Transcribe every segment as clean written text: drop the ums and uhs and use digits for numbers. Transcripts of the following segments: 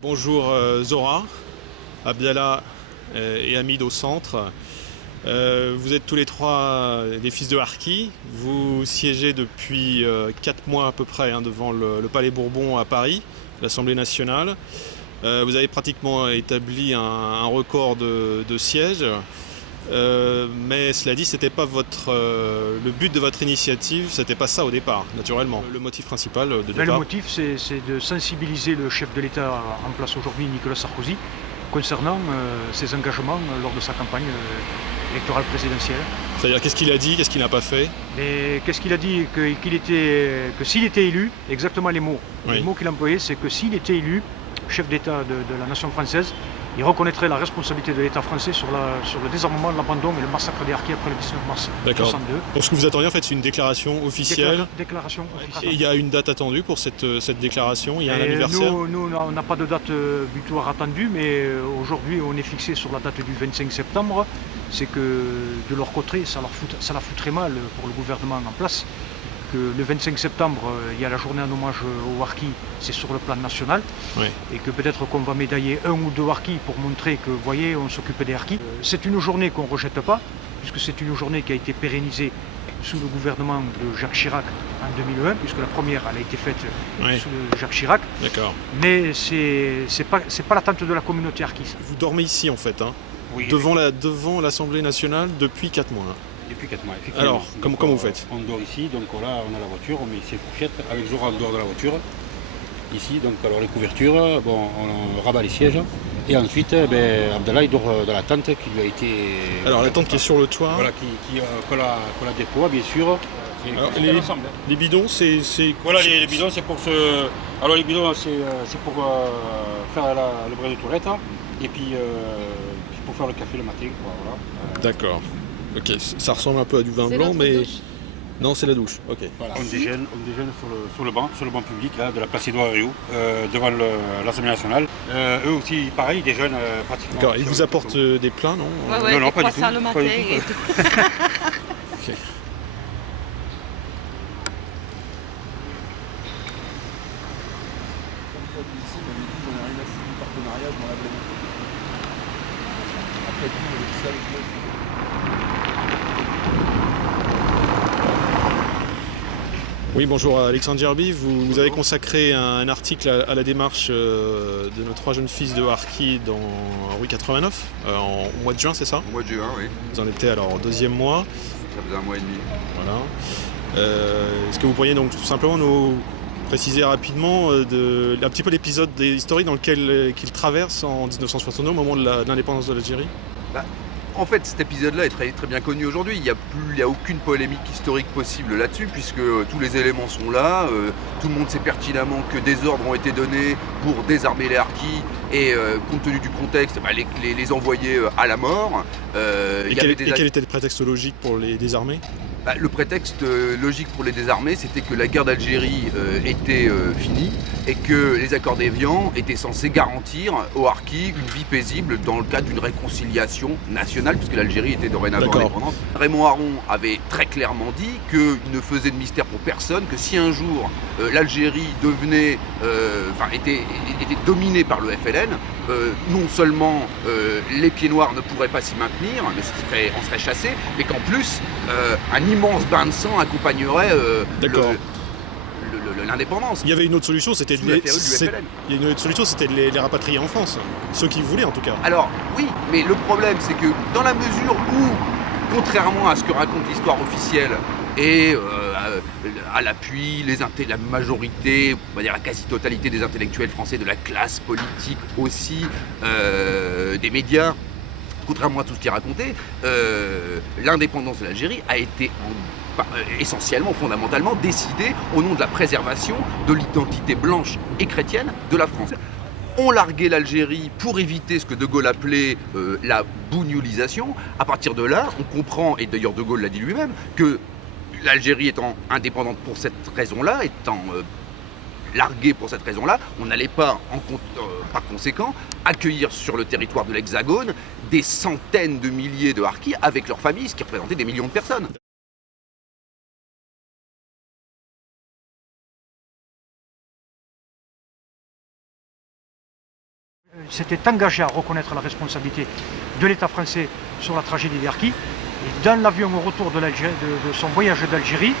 Bonjour Zora, Abdallah et Hamid au centre. Vous êtes tous les trois des fils de Harki. Vous siégez depuis 4 mois à peu près devant le Palais Bourbon à Paris, l'Assemblée nationale. Vous avez pratiquement établi un record de sièges. Mais cela dit, c'était pas le but de votre initiative, c'était pas ça au départ, naturellement. Le motif principal de départ. Le motif, c'est de sensibiliser le chef de l'État en place aujourd'hui, Nicolas Sarkozy, concernant ses engagements lors de sa campagne électorale présidentielle. C'est-à-dire, qu'est-ce qu'il a dit, qu'est-ce qu'il n'a pas fait? Mais qu'est-ce qu'il a dit? Que s'il était élu, exactement les mots. Oui. Les mots qu'il a employés, c'est que s'il était élu, chef d'État de la nation française, il reconnaîtrait la responsabilité de l'État français sur le désarmement, l'abandon et le massacre des Harkis après le 19 mars 1962. Donc ce que vous attendiez en fait, c'est une déclaration officielle. Déclaration officielle. Et il y a une date attendue pour cette déclaration, il y a un anniversaire? Nous, on n'a pas de date butoir attendue, mais aujourd'hui on est fixé sur la date du 25 septembre. C'est que de leur côté, ça la foutrait mal pour le gouvernement en place. Que le 25 septembre, il y a la journée en hommage aux Harkis, c'est sur le plan national, Oui. et que peut-être qu'on va médailler 1 ou 2 Harkis pour montrer que, vous voyez, on s'occupe des Harkis. C'est une journée qu'on ne rejette pas, puisque c'est une journée qui a été pérennisée sous le gouvernement de Jacques Chirac en 2001, puisque la première elle a été faite sous Jacques Chirac. D'accord. Mais c'est pas l'attente de la communauté Harkis. Vous dormez ici en fait, Oui, devant l'Assemblée nationale depuis 4 mois. Depuis 4 mois, effectivement. Alors, comment vous faites? On dort ici, donc là on a la voiture, on met ses fourchettes, avec Zora on dort de la voiture. Ici, donc alors les couvertures, bon, on rabat les sièges. Et ensuite, Abdallah il dort dans la tente qui lui a été... Alors la tente qui est sur le toit. Voilà, qu'on la déploie bien sûr. Alors, les bidons, c'est... Voilà, les bidons c'est pour se... Alors les bidons c'est pour faire le brin de toilette, et puis pour faire le café le matin, quoi, voilà. D'accord. Ok, ça ressemble un peu à du vin blanc, mais... Non, c'est la douche. Ok. Voilà. On déjeune sur le banc public là, de la place Édouard Herriot, devant l'Assemblée nationale. Eux aussi, pareil, ils déjeunent pratiquement. D'accord, ils vous apportent des plats, non? Ouais, Non, pas du tout. le matin et tout. Ok. Oui, bonjour Alexandre Gerbi, vous avez consacré un article à la démarche de nos 3 jeunes fils de Harki dans rue 89, au mois de juin, c'est ça? Au mois de juin, oui. Vous en étiez alors au 2e mois. Ça faisait 1 mois et demi. Voilà. Est-ce que vous pourriez donc tout simplement nous préciser rapidement un petit peu l'épisode historique dans lequel qu'il traverse en 1962, au moment de l'indépendance de l'Algérie? En fait, cet épisode-là est très, très bien connu aujourd'hui. Il n'y a aucune polémique historique possible là-dessus, puisque tous les éléments sont là. Tout le monde sait pertinemment que des ordres ont été donnés pour désarmer les Harkis et, compte tenu du contexte, les envoyer à la mort. Et quel était le prétexte logique pour les désarmer? Le prétexte logique pour les désarmer, c'était que la guerre d'Algérie était finie et que les accords d'Évian étaient censés garantir aux Harkis une vie paisible dans le cadre d'une réconciliation nationale, puisque l'Algérie était dorénavant indépendante. Raymond Aron avait très clairement dit qu'il ne faisait de mystère pour personne, que si un jour l'Algérie était dominée par le FLN, non seulement les pieds noirs ne pourraient pas s'y maintenir, mais on serait chassés, mais qu'en plus un immense bain de sang accompagnerait l'indépendance. Il y avait une autre solution, c'était Sous la férule du FLN. Il y a une autre solution, c'était de les rapatrier en France, ceux qui voulaient en tout cas. Alors oui, mais le problème c'est que dans la mesure où, contrairement à ce que raconte l'histoire officielle, et à l'appui, la majorité, on va dire la quasi-totalité des intellectuels français, de la classe politique aussi, des médias, contrairement à tout ce qui est raconté, l'indépendance de l'Algérie a été essentiellement, fondamentalement décidée au nom de la préservation de l'identité blanche et chrétienne de la France. On larguait l'Algérie pour éviter ce que De Gaulle appelait la bougnolisation. À partir de là, on comprend, et d'ailleurs De Gaulle l'a dit lui-même, que l'Algérie étant indépendante pour cette raison-là, étant larguée pour cette raison-là, on n'allait pas, par conséquent, accueillir sur le territoire de l'Hexagone des centaines de milliers de Harkis avec leurs familles, ce qui représentait des millions de personnes. s'était engagé à reconnaître la responsabilité de l'État français sur la tragédie des harkis. Et dans l'avion au retour de son voyage d'Algérie,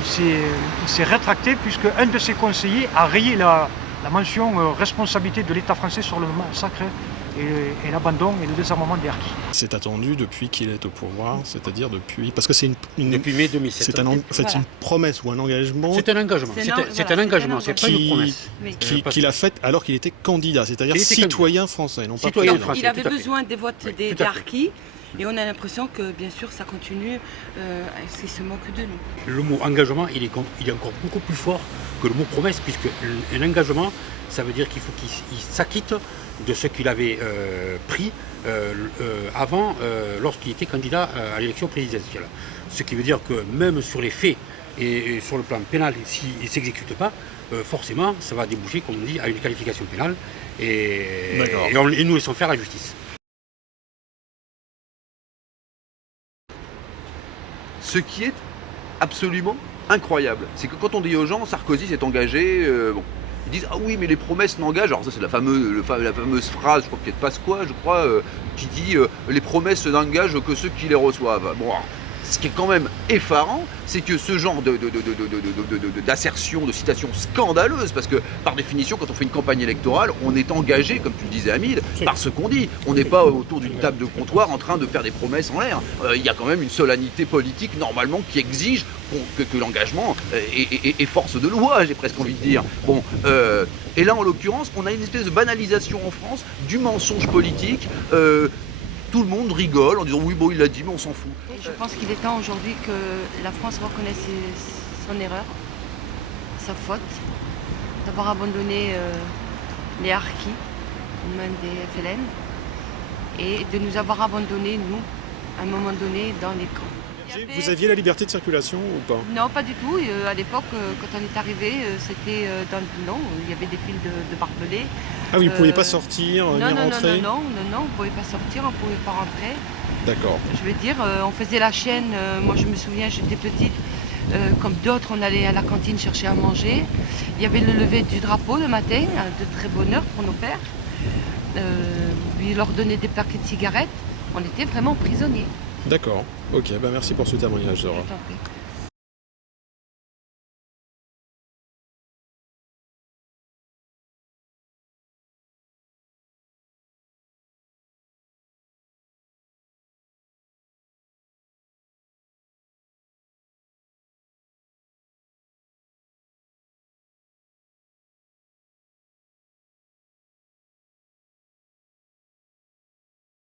il s'est rétracté puisque un de ses conseillers a rayé la mention responsabilité de l'État français sur le massacre et l'abandon et le désarmement des harkis. C'est attendu depuis qu'il est au pouvoir, c'est-à-dire depuis... Parce que c'est Depuis mai 2007. c'est une promesse ou un engagement C'est un engagement, c'est un engagement, c'est pas une promesse. qu'il a fait alors qu'il était candidat, c'est-à-dire Il était citoyen français, non pas Citoyen président. français. Il avait tout à fait. besoin des votes Oui, des tout à fait. harkis et on a l'impression que bien sûr ça continue, qu'il se moque de nous. Le mot engagement, il est encore beaucoup plus fort que le mot promesse, puisque un engagement, ça veut dire qu'il faut qu'il s'acquitte de ce qu'il avait pris avant, lorsqu'il était candidat à l'élection présidentielle. Ce qui veut dire que même sur les faits et sur le plan pénal, s'il ne s'exécute pas, forcément, ça va déboucher, comme on dit, à une qualification pénale et nous laissons faire la justice. Ce qui est absolument incroyable, c'est que quand on dit aux gens Sarkozy s'est engagé, ils disent ah oui mais les promesses n'engagent. Alors ça c'est la fameuse phrase, je crois peut-être Pasqua, je crois, qui dit les promesses n'engagent que ceux qui les reçoivent. Bon, alors, ce qui est quand même effarant, c'est que ce genre d'assertion, de citation scandaleuse, parce que par définition, quand on fait une campagne électorale, on est engagé, comme tu le disais Hamid, par ce qu'on dit. On n'est pas autour d'une table de comptoir en train de faire des promesses en l'air. Il y a quand même une solennité politique normalement qui exige que l'engagement est force de loi, j'ai presque envie de dire. Bon, et là en l'occurrence, on a une espèce de banalisation en France du mensonge politique. Tout le monde rigole en disant oui bon il l'a dit mais on s'en fout. Je pense qu'il est temps aujourd'hui que la France reconnaisse son erreur, sa faute, d'avoir abandonné les harkis aux mains des FLN et de nous avoir abandonnés, nous, à un moment donné, dans les camps. Vous aviez la liberté de circulation ou pas? Non, pas du tout. À l'époque, quand on est arrivé, c'était dans le non, il y avait des fils de barbelés. Ah oui, vous ne pouviez pas sortir, ni rentrer? Non, on ne pouvait pas sortir, on ne pouvait pas rentrer. D'accord. Je veux dire, on faisait la chaîne, moi je me souviens, j'étais petite, comme d'autres, on allait à la cantine chercher à manger. Il y avait le lever du drapeau le matin, de très bonne heure pour nos pères. Ils leur donnaient des paquets de cigarettes, on était vraiment prisonniers. D'accord, ok, bah merci pour ce témoignage, Zora. Je t'en prie.